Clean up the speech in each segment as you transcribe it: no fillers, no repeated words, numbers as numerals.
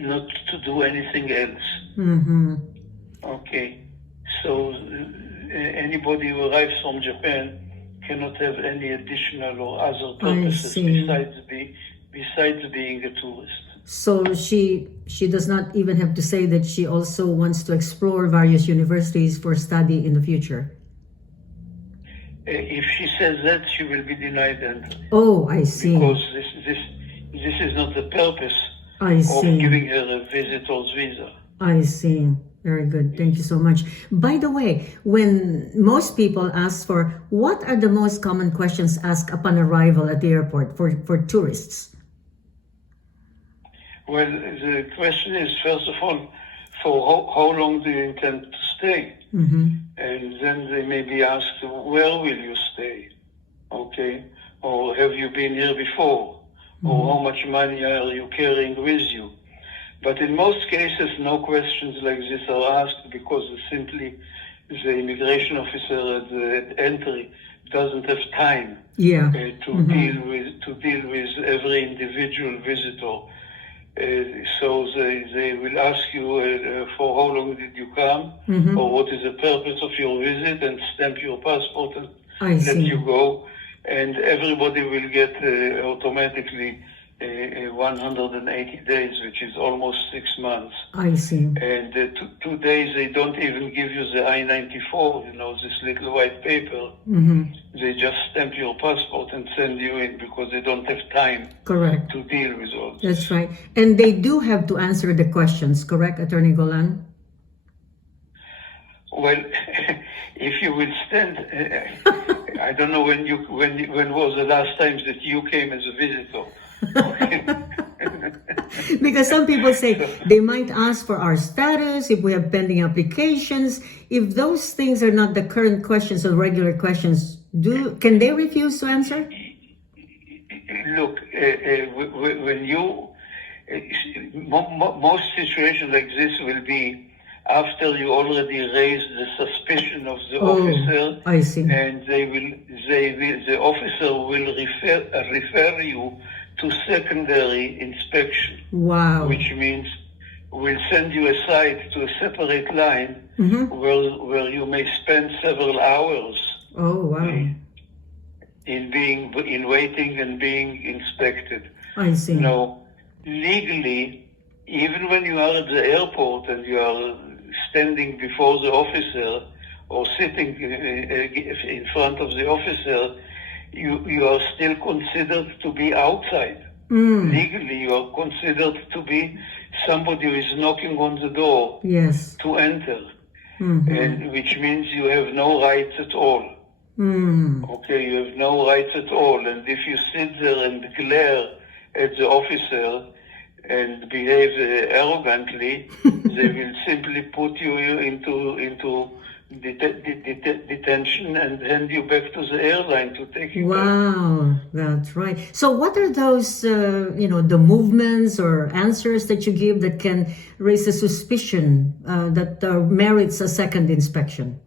not to do anything else. Mm-hmm. Okay, so anybody who arrives from Japan cannot have any additional or other purposes besides being a tourist. So she does not even have to say that she also wants to explore various universities for study in the future. If she says that, she will be denied entry. Oh, I see. Because this is not the purpose of giving her a visitor's visa. I see. Very good. Thank you so much. By the way, when most people ask for, what are the most common questions asked upon arrival at the airport for tourists? Well, the question is, first of all, for how long do you intend to stay? Mm-hmm. And then they may be asked, where will you stay? Okay? Or have you been here before? Mm-hmm. Or how much money are you carrying with you? But in most cases, no questions like this are asked because simply the immigration officer at entry doesn't have time to deal with every individual visitor. So they will ask you for how long did you come, or what is the purpose of your visit, and stamp your passport and let you go. And everybody will get automatically 180 days, which is almost 6 months. I see. And 2 days they don't even give you the I-94, this little white paper. Mm-hmm. They just stamp your passport and send you in because they don't have time to deal with all this. That's right. And they do have to answer the questions, correct, Attorney Golan? Well, if you will stand, I don't know when was the last time that you came as a visitor. Because some people say they might ask for our status, if we have pending applications. If those things are not the current questions or regular questions, can they refuse to answer? Look, when most situations like this will be after you already raised the suspicion of the officer. I see. And the officer will refer you to secondary inspection. Wow. Which means we'll send you aside to a separate line where you may spend several hours. Oh, wow. In waiting and being inspected. I see. Now, legally, even when you are at the airport and you are standing before the officer or sitting in front of the officer, you are still considered to be outside. Legally, you are considered to be somebody who is knocking on the door to enter, and which means you have no rights at all. Okay, you have no rights at all, and if you sit there and glare at the officer and behave arrogantly, they will simply put you into detention and hand you back to the airline to take you back. Wow, that's right. So what are those, the movements or answers that you give that can raise a suspicion that merits a second inspection?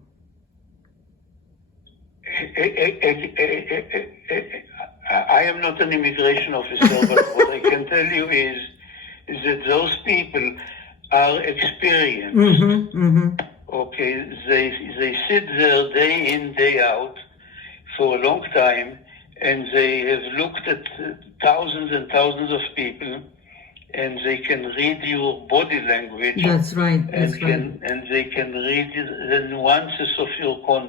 I am not an immigration officer, but what I can tell you is that those people are experienced. Okay, they sit there day in, day out for a long time, and they have looked at thousands and thousands of people, and they can read your body language. That's right. And they can read the nuances of your conduct.